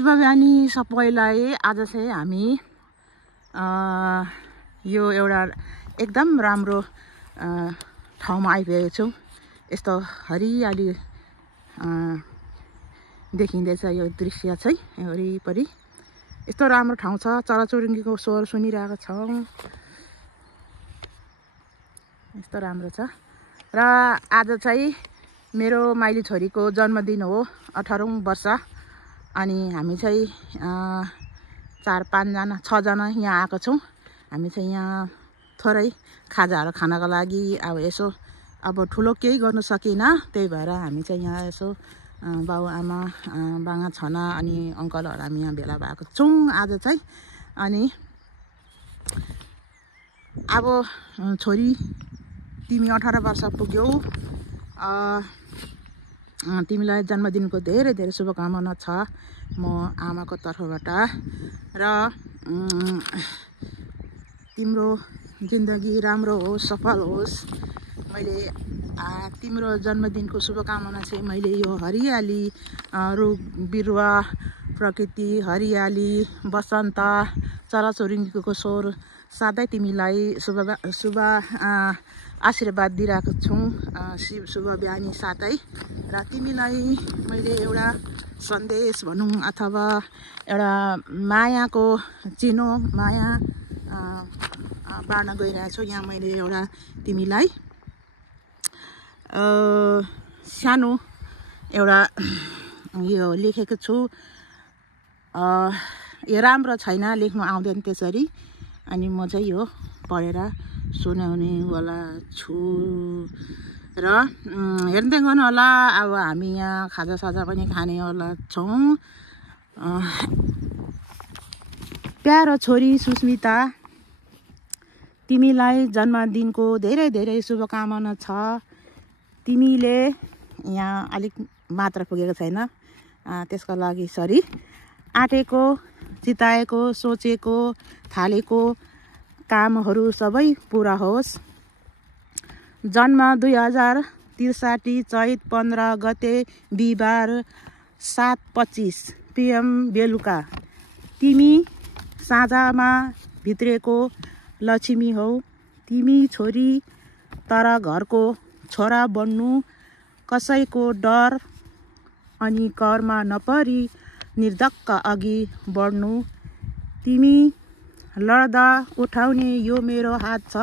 शुभ बिहानी सबैलाई। आज चाहिँ हामी यो एउटा एकदम राम्रो ठाउँमा आइपुगेको छौँ। यस्तो हरियाली देखिँदैछ यो दृश्य चाहिँ वरिपरि। यस्तो राम्रो ठाउँ छ, चराचुरुङ्गीको स्वर सुनिरहेको छौँ। यस्तो राम्रो छ। र आज चाहिँ मेरो माइली छोरीको जन्मदिन हो, 18औं वर्ष। अनि हामी चाहिँ 6 जना यहाँ आएको छौँ। हामी चाहिँ यहाँ थोरै खाजाहरू खानको लागि अब यसो अब ठुलो केही गर्नु सकिन, त्यही भएर हामी चाहिँ यहाँ यसो बाबुआमा बाङा छना अनि अङ्कलहरू हामी यहाँ भेला भएको छौँ आज चाहिँ। अनि अब छोरी तिमी 18 वर्ष पुग्यौ, तिमीलाई जन्मदिनको धेरै धेरै शुभकामना छ म आमाको तर्फबाट। र तिम्रो जिन्दगी राम्रो होस्, सफल होस्। मैले तिम्रो जन्मदिनको शुभकामना चाहिँ मैले यो हरियाली, रुख बिरुवा, प्रकृति, हरियाली, बसन्त, चराचुरुङ्गीको स्वर साथै तिमीलाई शुभ आशीर्वाद दिइरहेको छौँ शुभ बिहानी साथै। र तिमीलाई मैले एउटा सन्देश भनौँ अथवा एउटा मायाको चिनो माया बाँड्न गइरहेको छु। यहाँ मैले एउटा तिमीलाई सानो एउटा यो लेखेको छु। यो राम्रो छैन, लेख्नु आउँदैन त्यसरी। अनि म चाहिँ यो पढेर सुनाउनेवाला छु। र हेर्दै गर्नु होला। अब हामी यहाँ खाजासाजा पनि खानेवाला छौँ। प्यारो छोरी सुस्मिता, तिमीलाई जन्मदिनको धेरै धेरै शुभकामना छ। तिमीले यहाँ अलिक मात्र पुगेको छैन, त्यसको लागि सरी। आँटेको, चिताएको, सोचेको, थालेको कामहरू सबै पुरा होस्। जन्म 2063 चैत 15 गते बिहिबार 7:25 PM बेलुका। तिमी साँझमा भित्रेको लक्ष्मी हौ। तिमी छोरी तर घरको छोरा बन्नु कसैको डर अनि करमा नपरी निर्धक्क अघि बढ्नु। तिमी लड्दा उठाउने यो मेरो हात छ।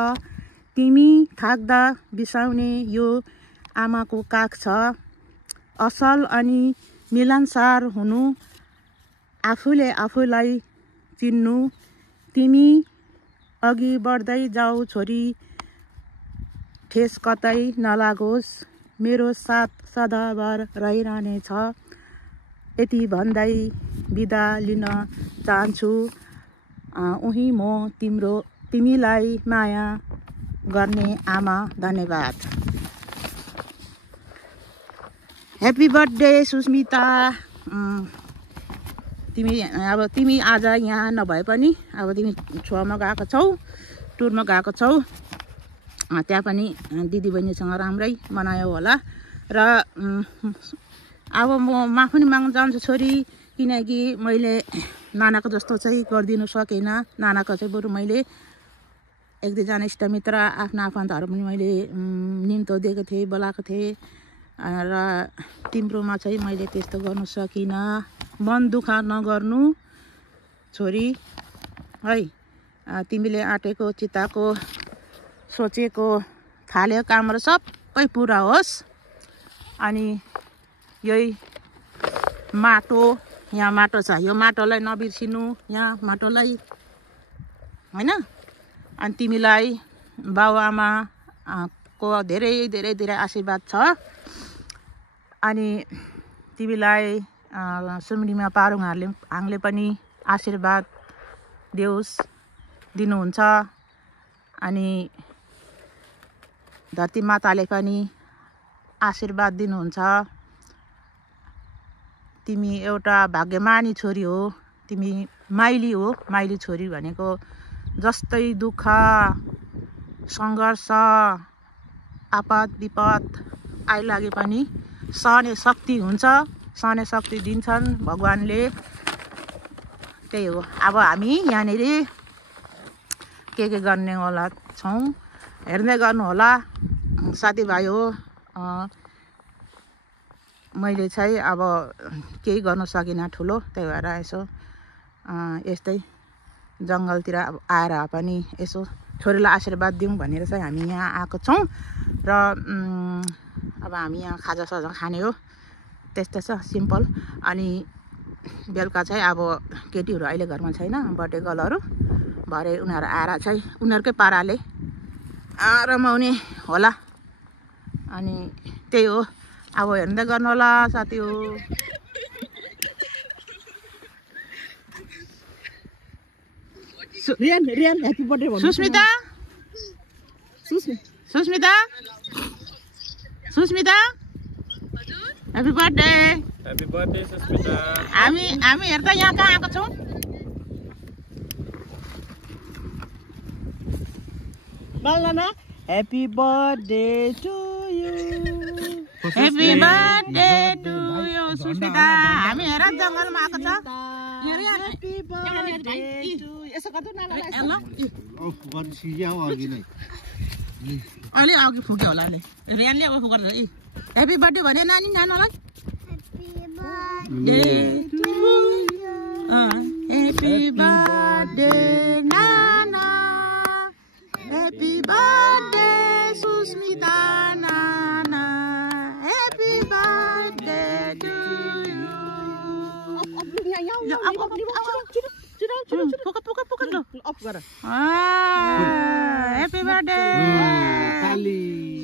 तिमी थाक्दा बिसाउने यो आमाको काख छ। असल अनि मिलनसार हुनु, आफूले आफूलाई चिन्नु। तिमी अघि बढ्दै जाऊ छोरी, ठेस कतै नलागोस्। मेरो साथ सदाभर रहिरहने छ। यति भन्दै बिदा लिन चाहन्छु। उही म तिमीलाई माया गर्ने आमा। धन्यवाद। Happy birthday Susmita. तिमी आज यहाँ नभए पनि अब तिमी छुवामा गएको छौ, टुरमा गएको छौ, त्यहाँ पनि दिदीबहिनीसँग राम्रै मनायो होला। र अब म माफी पनि माग्न चाहन्छु छोरी, किनकि मैले नानाको जस्तो चाहिँ गरिदिनु सकेन। नानाको चाहिँ बरु मैले 1-2 जना इष्टमित्र आफ्ना आफन्तहरू पनि मैले निम्तो दिएको थिएँ, बोलाएको थिएँ। र तिम्रोमा चाहिँ मैले त्यस्तो गर्नु सकिनँ। मन दुःख नगर्नु छोरी है। तिमीले आँटेको, चिताएको, सोचेको, थालेको कामहरू सबै पुरा होस्। अनि यही माटो, यहाँ माटो छ, यो माटोलाई नबिर्सिनु, यहाँ माटोलाई होइन। अनि तिमीलाई बाबुआमा को धेरै धेरै धेरै आशीर्वाद छ। अनि तिमीलाई सुम्निमा पारुङ हाङले पनि आशीर्वाद दिनुहुन्छ। अनि धरती माताले पनि आशीर्वाद दिनुहुन्छ। तिमी एउटा भाग्यमानी छोरी हो। तिमी माइली हो। माइली छोरी भनेको जस्तै दुःख, सङ्घर्ष, आपद विपद आइलागे पनि सहने शक्ति हुन्छ, सहने शक्ति दिन्छन् भगवानले। त्यही हो अब हामी यहाँनिर के गर्ने होला छौँ हेर्दै गर्नु होला साथीभाइ हो मैले चाहिँ अब केही गर्न सकिनँ ठुलो त्यही भएर यसो यस्तै जङ्गलतिर अब आएर पनि यसो छोरीलाई आशीर्वाद दिउँ भनेर चाहिँ हामी यहाँ आएको छौँ र अब हामी यहाँ खाजासाजा खाने हो त्यस्तै छ सिम्पल अनि बेलुका चाहिँ अब केटीहरू अहिले घरमा छैन बर्थडे गर्लहरू भरे उनीहरू आएर चाहिँ उनीहरूकै पाराले रमाउने होला अनि त्यही हो अब हेर्दै गर्नु होला साथी हो रियान ह्यापी बर्थडे भन्नु सुस्मिता सुस्मिता सुस्मिता ह्यापी बर्थडे सुस्मिता हामी हेर्दा यहाँ कहाँ आएको छौँ बालना happy birthday to you happy birthday to you Susmita हामी हेर जङ्गलमा आएको छ ह्यापी बर्थडे टु यसो गर्दै नानालाई अहिले अघि फुक्यो होला अहिले रियानले अब फुकेर ह्याप्पी बर्थडे भने नानी नानालाई ह्याप्पी बर्थडे नाना ह्याप्पी बर्थडे सुस्मिता नाना happy birthday to you happy birthday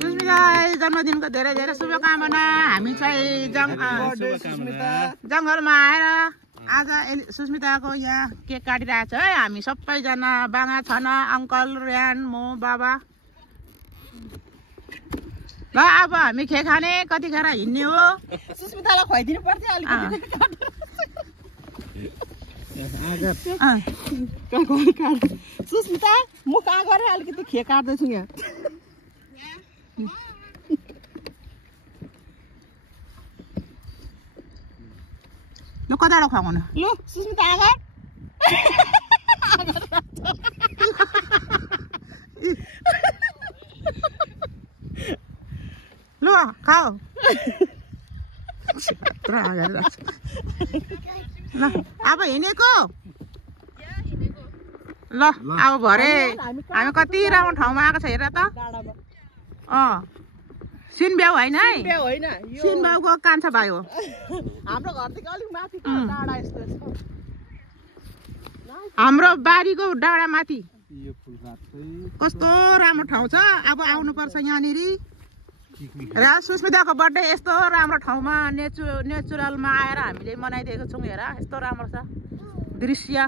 सुस्मितालाई जन्मदिनको धेरै धेरै शुभकामना हामी चाहिँ जङ्गलमा आएर आज सुस्मिताको यहाँ केक काटिरहेको छ है हामी सबैजना बाङा छना अङ्कल रियान म बाबा ल अब हामी के खाने कतिखेर हिँड्ने हो सुस्मितालाई खुवाइदिनु पर्थ्यो अलिकति सुस्मिता म कहाँ गरेँ अलिकति खे काट्दैछु यहाँ ल कताबाट खुवाउनु लु सुस्मिता आगर ल खाऊ ल अब हिँडेको ल अब भरे हामी कति राम्रो ठाउँमा आएको छ हेर त सिन ब्याउ होइन है सिन ब्याउको कान्छा भाइ हो हाम्रो घरदेखि अलिक माथि डाँडा यस्तो हाम्रो बारीको डाँडा माथि कस्तो राम्रो ठाउँ छ अब आउनुपर्छ यहाँनिर र सुस्मिताको बर्थडे यस्तो राम्रो ठाउँमा नेचुरलमा आएर हामीले मनाइदिएको छौँ हेर यस्तो राम्रो छ दृश्य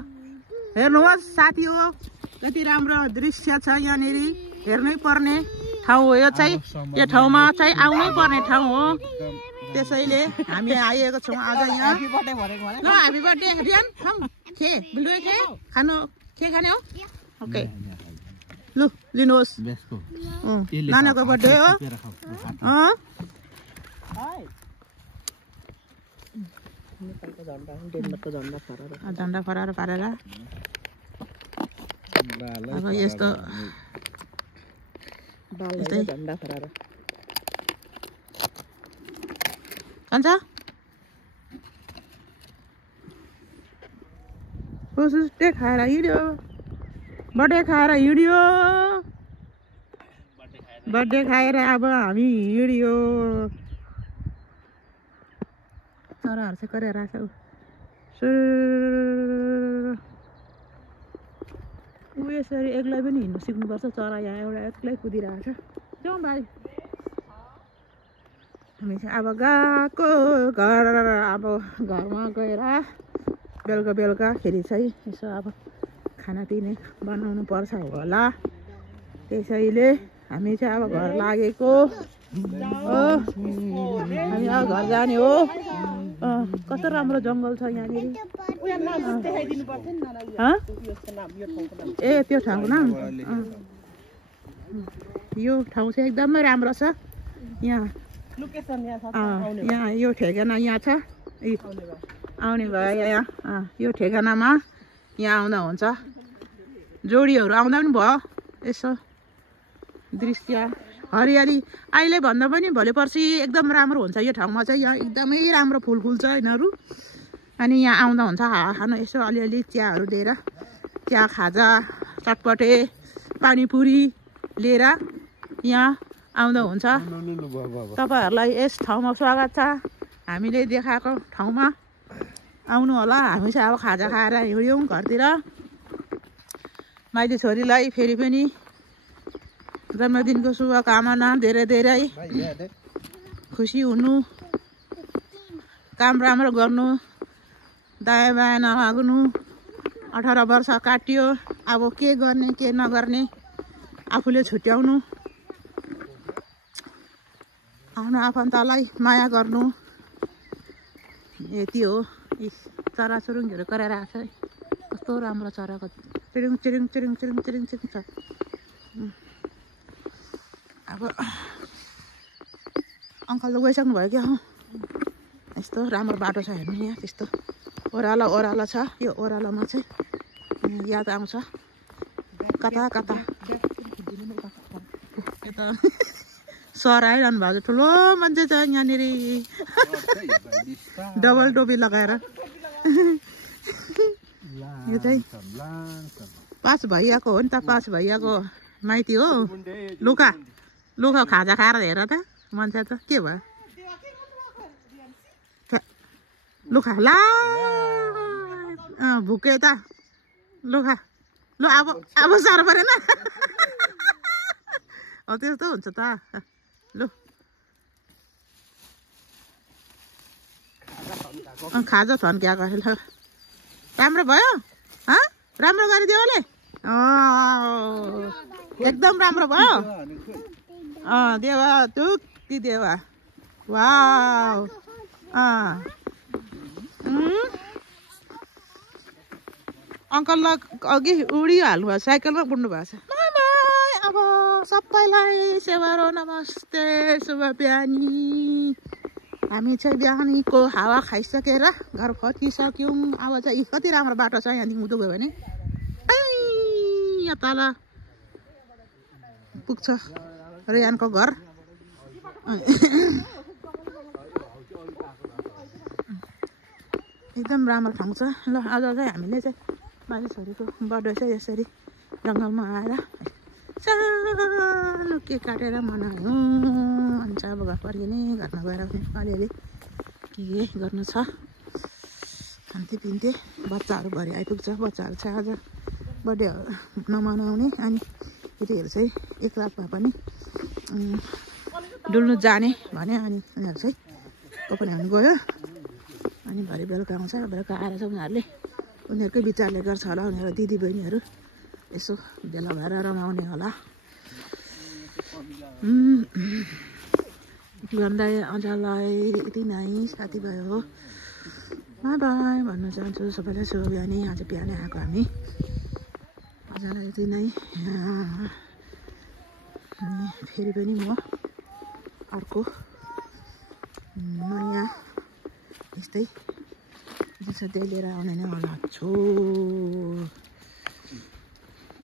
हेर्नुहोस् साथी हो कति राम्रो दृश्य छ यहाँनिर हेर्नै पर्ने ठाउँ हो यो चाहिँ यो ठाउँमा चाहिँ आउनै पर्ने ठाउँ हो त्यसैले हामी आइएको छौँ आज यहाँ ल ह्यापी बर्थडे रियान खाऊ खे बिल्डुए खे खानु के खाने हो ओके लु लिनुहोस् नानाको बर्थडे हो झन्डा फहराएर पारेर अब यस्तो झन्डा फहराएर कान्छ बर्थडे खाएर हिँड्यो बर्थडे खाएर अब हामी हिँड्यो चराहरू चाहिँ गरेर आएको छ ऊ यसरी एक्लै पनि हिँड्नु सिक्नुपर्छ चरा यहाँ एउटा एक्लै कुदिरहेको छ जाउँ भाइ हामी चाहिँ अब गएको अब घरमा गएर बेलुकाखेरि चाहिँ यसो अब खानापिना बनाउनु पर्छ होला त्यसैले हामी चाहिँ अब घर लागेको हो हामी अब घर जाने हो कस्तो राम्रो जङ्गल छ यहाँनिर ए त्यो ठाउँको नाम यो ठाउँ चाहिँ एकदमै राम्रो छ यहाँ यहाँ यो ठेगाना यहाँ छ आउने भयो यहाँ यो ठेगानामा यहाँ आउँदा हुन्छ जोडीहरू आउँदा पनि भयो यसो दृश्य हरियाली अहिले भन्दा पनि भोलि पर्सि एकदम राम्रो हुन्छ यो ठाउँमा चाहिँ यहाँ एकदमै राम्रो फुल फुल्छ यिनीहरू अनि यहाँ आउँदा हुन्छ हावा खानु यसो अलिअलि चियाहरू लिएर चिया खाजा चटपटे पानीपुरी लिएर यहाँ आउँदा हुन्छ तपाईँहरूलाई यस ठाउँमा स्वागत छ हामीले देखाएको ठाउँमा आउनु होला हामी चाहिँ अब खाजा खाएर हिँड्यौँ घरतिर माइती छोरीलाई फेरि पनि जन्मदिनको शुभकामना धेरै धेरै खुसी हुनु काम राम्रो गर्नु दायाँ बायाँ नलाग्नु 18 वर्ष काटियो अब के गर्ने के नगर्ने आफूले छुट्याउनु आफ्नो आफन्तलाई माया गर्नु यति हो चराचुरुङ्गीहरू कराएर आएको छ कस्तो राम्रो चराको चिरिङ चिरिङ चिरिङ चिरिङ चिरिङ चिरिङ छ अब अङ्कल त गइसक्नु भयो क्या यस्तो राम्रो बाटो छ हेर्नु यहाँ त्यस्तो ओह्रालो छ यो ओह्रालोमा चाहिँ याद आउँछ कता कता यता सर आइरहनु भएको ठुलो मान्छे छ यहाँनिर डबल टोपी लगाएर यो चाहिँ पाँच भैयाको हो नि त पाँच भैयाको माइती हो लुका लुका खाजा खाएर हेर त मान्छे त के भयो लुखा ला भुके त लुखा लु अब साह्रो परेन हो त्यस्तो हुन्छ त लु खाजा थन्क्याएको राम्रो भयो राम्रो गरिदियो होला एकदम राम्रो भयो देवा टुक्की देवा वाउ अङ्कललाई अघि उडिहाल्नु भयो साइकलमा उड्नु भएको छ अब सबैलाई सेवारो नमस्ते शुभ बिहानी हामी चाहिँ बिहानीको हावा खाइसकेर घर फर्किसक्यौँ अब चाहिँ कति राम्रो बाटो छ यहाँदेखि उँधो गयो भने यहाँ तल पुग्छ रेयानको घर एकदम राम्रो ठाउँ छ ल आज चाहिँ हामीले चाहिँ माइती छोरीको बर्थडे चाहिँ यसरी जङ्गलमा आएर सानो केक काटेर मनायौँ अनि चाहिँ अब घर फर्किने घरमा गएर अलिअलि के गर्नु छ खान्थे पिन्थे बच्चाहरू भरि आइपुग्छ बच्चाहरू चाहिँ आज बर्थडे नमनाउने अनि केटीहरू चाहिँ एक रात भए पनि डुल्नु जाने भने अनि उनीहरू चाहिँ कपडाहरू गयो अनि भरे बेलुका आउँछ बेलुका आएर चाहिँ उनीहरूले उनीहरूकै विचारले गर्छ होला उनीहरू दिदी बहिनीहरू यसो भेला भएर रमाउने होला भन्दा अझलाई यति नै साथीभाइ हो बाई बाई भन्न चाहन्छु सबैलाई शुभ बिहानी आज बिहानै आएको हामी अझलाई यति नै फेरि पनि म अर्को नयाँ यस्तै सधैँ लिएर आउने नै होला छु